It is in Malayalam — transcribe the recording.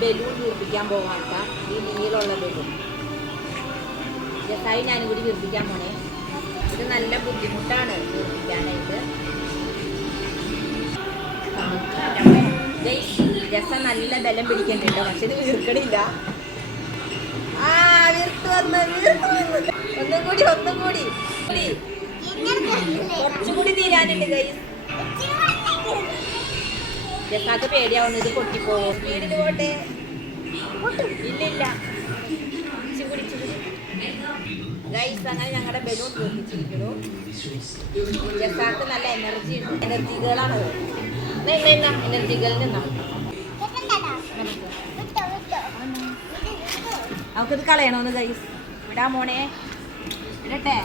ബലൂൺ വീർപ്പിക്കാൻ പോകാത്ത ഈ നീളമുള്ള ബലൂൺ ജസായി ഞാനും കൂടി വീർപ്പിക്കാൻ പോണേ. ഇത് നല്ല ബുദ്ധിമുട്ടാണ് വീർപ്പിക്കാനായിട്ട്. ജസ നല്ല ബലം പിടിക്കുന്നുണ്ട്, പക്ഷെ ഇത് വീർക്കണില്ല. ഒന്നും കൂടി കുറച്ചുകൂടി തീരാനുണ്ട് ഗൈസ്. ജസാക്ക് പേടിയാവുന്നത് ഇത് പൊട്ടിപ്പോവും. സ്പീഡിൽ പോട്ടെ. ഇല്ലില്ല ഗൈസ്. അങ്ങനെ ഞങ്ങളുടെ ബലൂൺ വീർപ്പിച്ചിരിക്കുന്നു. ജസാക്ക് നല്ല എനർജികളാണ്. എനർജികളിൽ നിന്നാണ് നമുക്കിത് കളയണോന്ന് ഗൈസ്. വിടാ മോനെ, വിടട്ടെ.